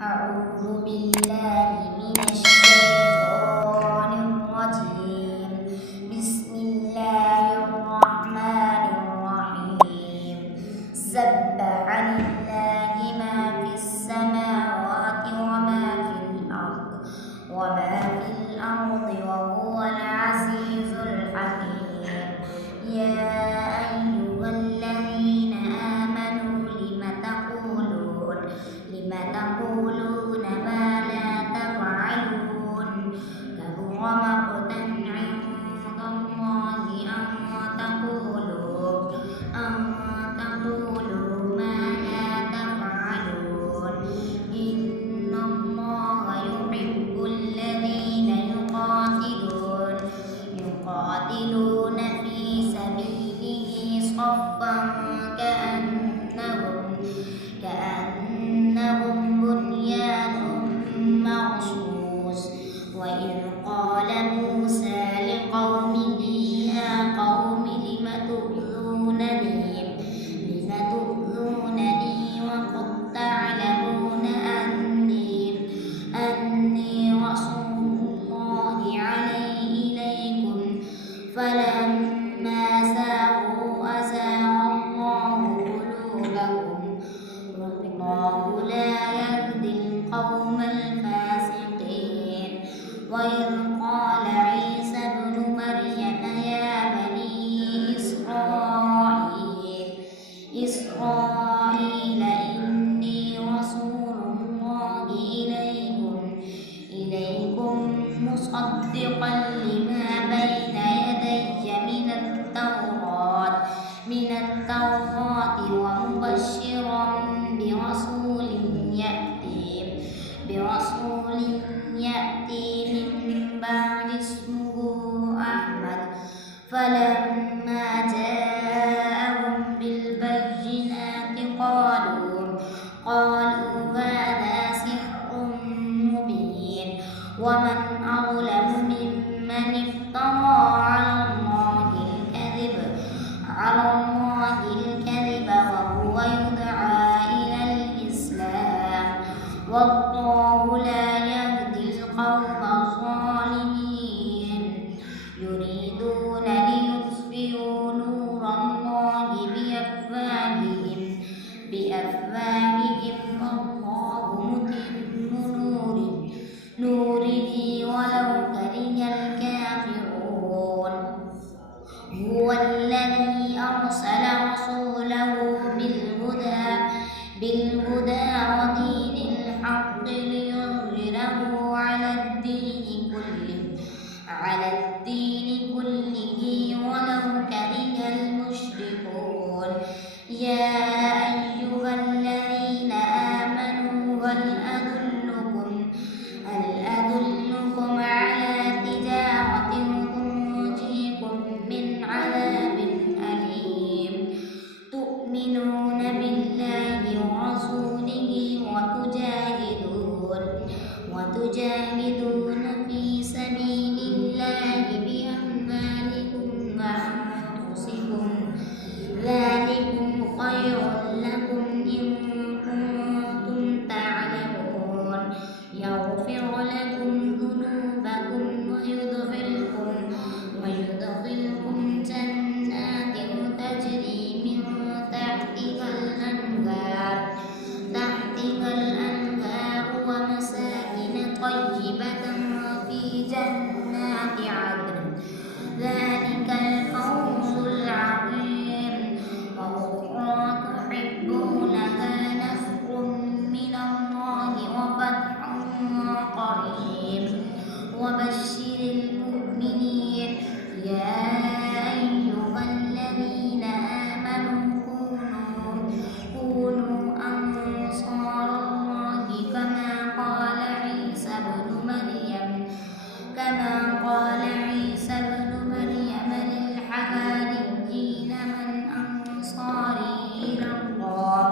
أعوذ بالله من الشيطان الرجيم. بسم الله الرحمن الرحيم. سبح لله ما في السماوات وما في الأرض وهو العزيز الحكيم. يا أيها الذين آمنوا لم تقولون ما لا تفعلون؟ كبر مقتا عند الله أن تقولوا ما لا تفعلون. إن الله يحب الذين يقاتلون في سبيله صفا كأنهم بنيان مرصوص. وإذ قال موسى لقومه يا قوم لم تؤذونني وقد تعلمون أني رسول الله إليكم. فلما زاغوا أزاغ الله قلوبهم والله لا يهدي القوم الفاسقين. وإذ قال عيسى ابن مريم يا بني إسرائيل إني رسول الله إليكم مصدقا لما بين يدي من التوراة ومبشرا برسول يأتي من بعد اسمه أحمد. فلما جاءهم بالبينات قالوا هذا سحر مبين. ومن أظلم ممن افترى على الله الكذب وهو يدعى إلى الإسلام. والله لا يهدي القوم الظالمين. يريدون ليطفئوا نور الله بأفواههم والله متم نوره ولو كره الكافرون. هو الذي أرسل رسوله بالهدى ودين الحق ليظهره على الدين كله ولو كره المشركون. يا أيها الذين آمنوا هل أدلكم على تجارة تنجيكم من عذاب أليم؟ تؤمنون بالله ورسوله وتجاهدون في سبيل الله بأموالكم وأنفسكم. ذلكم خير لكم إن كنتم تعلمون. يغفر لكم ذنوبكم ويدخلكم جنات تجري من تحتها الأنهار ومساكن طيبة في جنات عدن. ذلك الفوز العظيم. وأخرى تحبونها نصر من الله وفتح قريب وبشر المؤمنين. يا أيها الذين آمنوا كونوا أنصار الله كما قال عيسى ابن مريم للحواريين من أنصاري إلى الله؟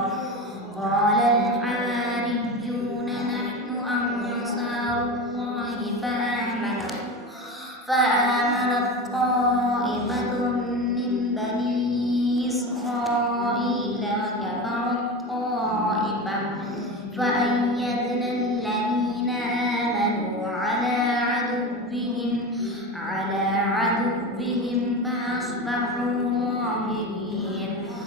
قال الحواريون نحن أنصار الله. ربهم فأصبحوا ظاهرين